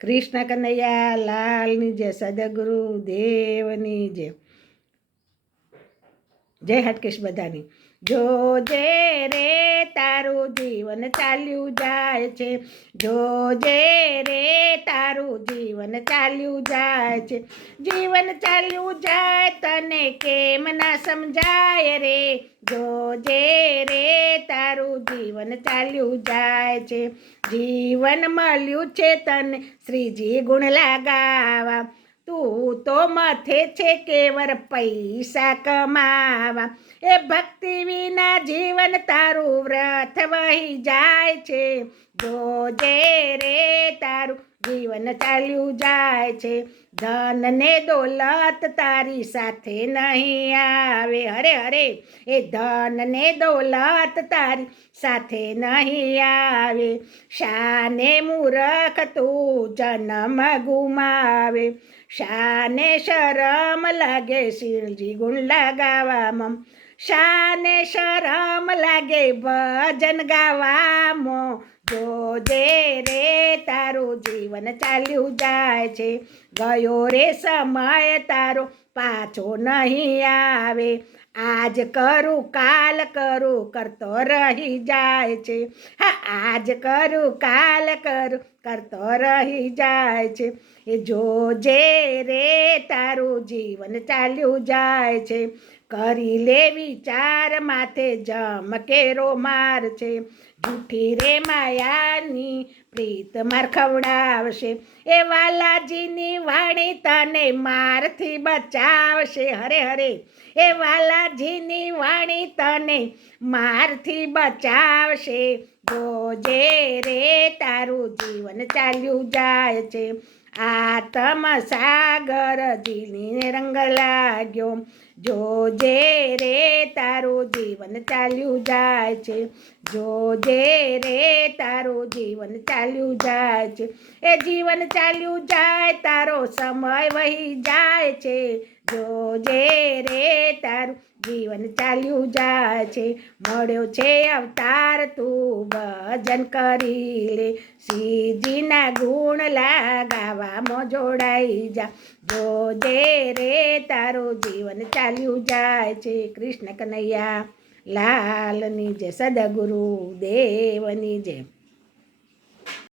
કૃષ્ણ કનૈયા લાલની જય, સદગુરુ દેવની જય. જય હાટકેશ બધાની. જોજે રે તારું જીવન ચાલ્યું જાય છે, જોજે રે તારું જીવન ચાલ્યું જાય છે. જીવન ચાલ્યું જાય તને કેમ ના સમજાય રે, જોજે રે તારું જીવન ચાલ્યું જાય છે. જીવન મળ્યું છે તને શ્રીજી ગુણ લગાવા, તું તો મથે છે કેવર પૈસા કમાવા. એ ભક્તિ વિના જીવન તારું વ્રત વહી જાય છે, જોજે રે તારું જીવન ચાલ્યું જાય છે. ધન ને દોલત તારી સાથે નહીં આવે, હરે હરે. એ ધન ને દોલત તારી સાથે નહીં આવે, શાને મૂરખ તું જન્મ ગુમાવે. શાને શરમ લાગે શ્રીજી ગુણ લગાવામાં, શાને શરમ લાગે ભજન ગાવામાં. જોજે રે તારું જીવન ચાલ્યું જાય છે, ગયો રે સમય તારો પાછો નહીં આવે. આજ કરું કાલ કરું કરતો રહી જાય છે, હા આજ કરું કાલ કરું કરતો રહી જાય છે. એ જોજે રે તારું જીવન ચાલ્યું જાય છે, કરી લે વિચાર માથે જમકેરો માર છે. જૂઠી રે માયાની પ્રીત માર ખવડાવશે, એ વાલાજીની વાણી તને મારથી બચાવશે, હરે હરે. એ વાલાજીની વાણી તને મારથી બચાવશે, જોજે રે તારું જીવન ચાલ્યું જાય છે. આત્મ સાગર જીને રંગ લાગ્યો, જોજે રે તારું જીવન ચાલ્યું જાય છે, જોજે રે તારું જીવન ચાલ્યું જાય છે. એ જીવન ચાલ્યું જાય તારો સમય વહી જાય છે, જોજે રે તારું જીવન ચાલ્યું જાય છે. મળ્યો છે અવતાર તું ભજન કરી લે, શ્રીજીના ગુણ લગાવામાં જોડાઈ જા, જોજે રે તારું જીવન ચાલ્યું જાય છે. કૃષ્ણ કનૈયા લાલની જય, સદગુરુ દેવની જય.